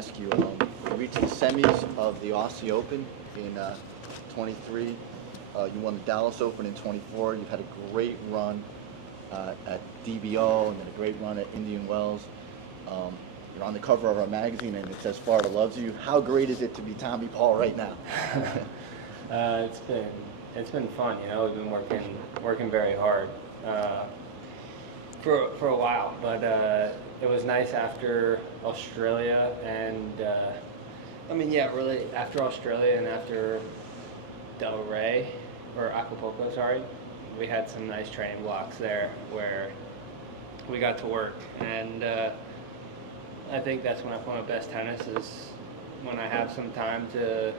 ask you, you reached the semis of the Aussie Open in 23. You won the Dallas Open in 24. You've had a great run at DBO and then a great run at Indian Wells. You're on the cover of our magazine and it says Florida loves you. How great is it to be Tommy Paul right now? It's been fun, you know. We've been working very hard for a while, but it was nice after Australia and really after Australia and after Del Rey or Acapulco, sorry, we had some nice training blocks there where we got to work, and I think that's when I play my best tennis, is when I have some time to,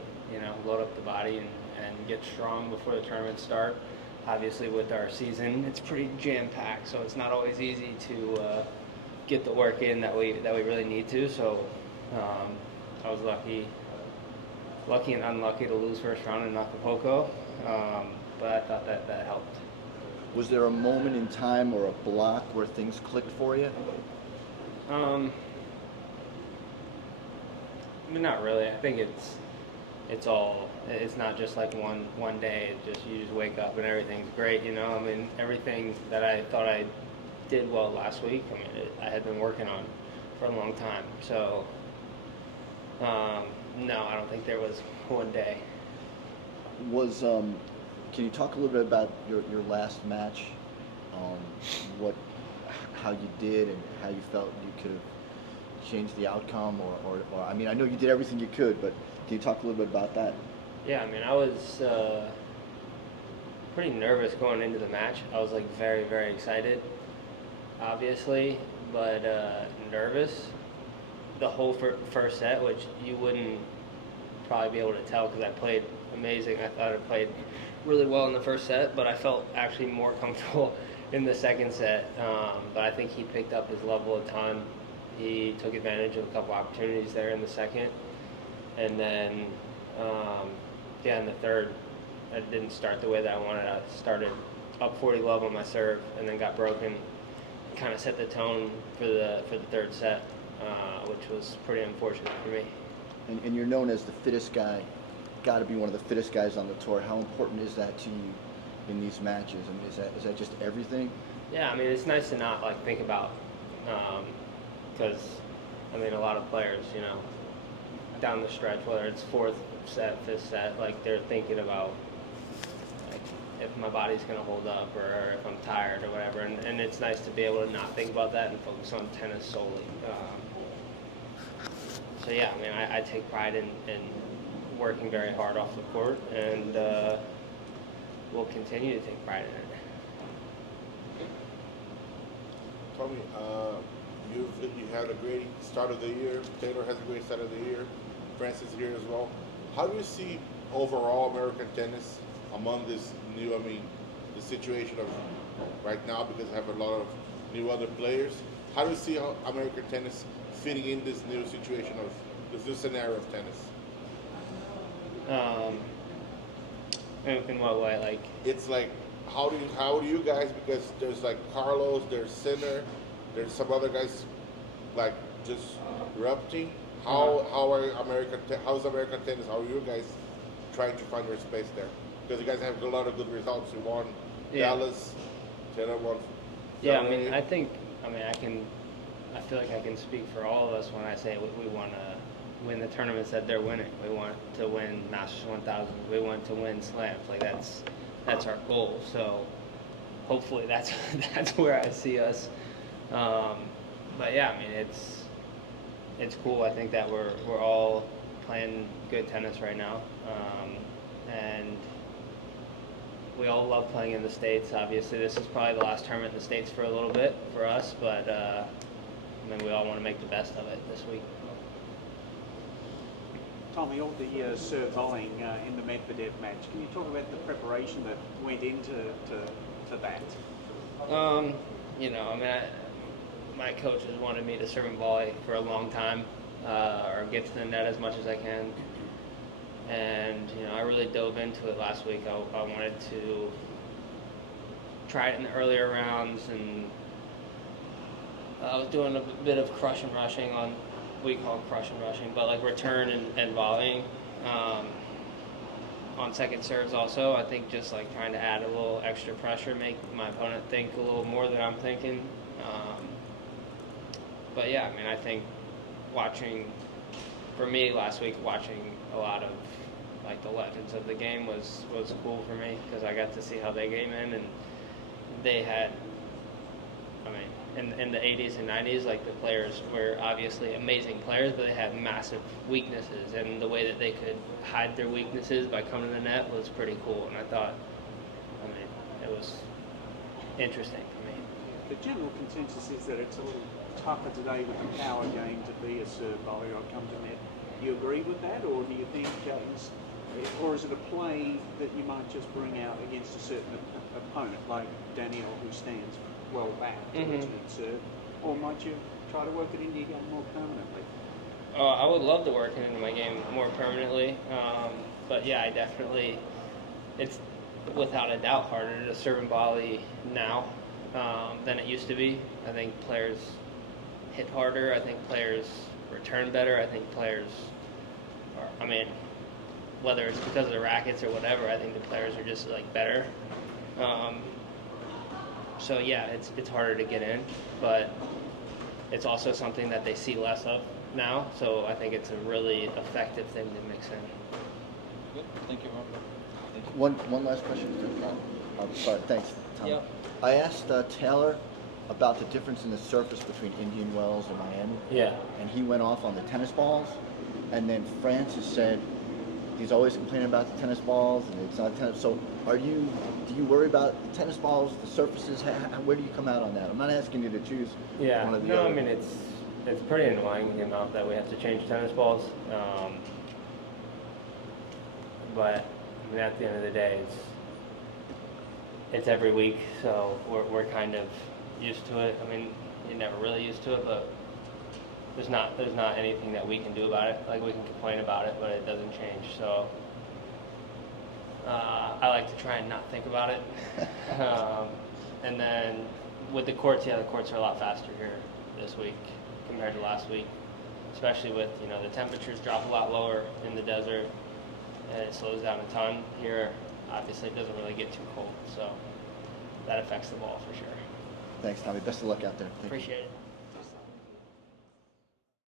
load up the body and get strong before the tournaments start. Obviously, with our season, it's pretty jam-packed, so it's not always easy to get the work in that we really need to. So I was lucky and unlucky to lose first round in Acapulco, but I thought that helped. Was there a moment in time or a block where things clicked for you? Not really. I think it's not just like one day. You just wake up and everything's great, everything that I thought I did well last week, I had been working on for a long time. So no, I don't think there was one day. Can you talk a little bit about your last match? How you did and how you felt you could have changed the outcome, or I know you did everything you could, but can you talk a little bit about that? Yeah, I was pretty nervous going into the match. I was very, very excited, obviously, but nervous the whole first set, which you wouldn't probably be able to tell because I played amazing. I thought I played really well in the first set, but I felt actually more comfortable in the second set. But I think he picked up his level a ton. He took advantage of a couple opportunities there in the second. And then, in the third, I didn't start the way that I wanted. I started up 40 love on my serve and then got broken. Kind of set the tone for the third set, which was pretty unfortunate for me. And you're known as the fittest guy. Got to be one of the fittest guys on the tour. How important is that to you in these matches? Is that just everything? Yeah, it's nice to not think about, because a lot of players, down the stretch, whether it's fourth set, fifth set, they're thinking about if my body's going to hold up or if I'm tired or whatever, and it's nice to be able to not think about that and focus on tennis solely. I take pride in working very hard off the court, and will continue to take pride in it. Tommy, you had a great start of the year. Taylor has a great start of the year. Francis is here as well. How do you see overall American tennis among this new, the situation of right now, because I have a lot of new other players? How do you see how American tennis fitting in this new situation of this new scenario of tennis? In what way? It's how do you guys, because there's Carlos, there's Sinner, there's some other guys just erupting. How's American tennis? How are you guys trying to find your space there? Because you guys have a lot of good results. You won Dallas, Taylor won. Yeah, I feel like I can speak for all of us when I say we want to win the tournaments that they're winning. We want to win Masters 1000. We want to win slams. That's our goal. So hopefully that's where I see us. But yeah, it's cool. I think that we're all playing good tennis right now, and we all love playing in the States. Obviously, this is probably the last tournament in the States for a little bit for us, but we all want to make the best of it this week. Tommy, all the serve volleying in the Medvedev match, can you talk about the preparation that went into that? My coach has wanted me to serve and volley for a long time, or get to the net as much as I can. And, I really dove into it last week. I wanted to try it in the earlier rounds, and I was doing a bit of crush and rushing on we call crush and rushing, but like return and volleying. On second serves also, I think just like trying to add a little extra pressure, make my opponent think a little more than I'm thinking. But yeah, I mean, I think for me last week, watching a lot of like the legends of the game was cool for me because I got to see how they came in, and they had, I mean, in the 80s and 90s, like the players were obviously amazing players, but they had massive weaknesses, and the way that they could hide their weaknesses by coming to the net was pretty cool, and I thought, I mean, it was interesting for me. The general consensus is that it's a little tougher today with the power game to be a serve volley or come to net. Do you agree with that, or do you think, or is it a play that you might just bring out against a certain opponent, like Daniil, who stands well back to its serve, or might you try to work it into your game more permanently? I would love to work it into my game more permanently, but yeah, it's without a doubt harder to serve and volley now than it used to be. I think players hit harder. I think players return better. I think players I mean, whether it's because of the rackets or whatever, I think the players are just like better. So yeah, it's harder to get in, but it's also something that they see less of now. So I think it's a really effective thing to mix in. Good. Thank you, Rob. One last question for Tom. Sorry, thanks, Tom. Yep. I asked Taylor about the difference in the surface between Indian Wells and Miami. Yeah. And he went off on the tennis balls, and then Francis said he's always complaining about the tennis balls, and it's not tennis. So, do you worry about the tennis balls, the surfaces? Where do you come out on that? I'm not asking you to choose one of the other. I mean it's pretty annoying the amount that we have to change tennis balls. But I mean, at the end of the day, it's every week, so we're kind of used to it. I mean, you're never really used to it, but there's not anything that we can do about it. Like, we can complain about it, but it doesn't change. So I like to try and not think about it. And then with the courts, the courts are a lot faster here this week compared to last week, especially with, the temperatures drop a lot lower in the desert, and it slows down a ton. Here, obviously, it doesn't really get too cold, so that affects the ball for sure. Thanks, Tommy. Best of luck out there. Thank you. Appreciate it.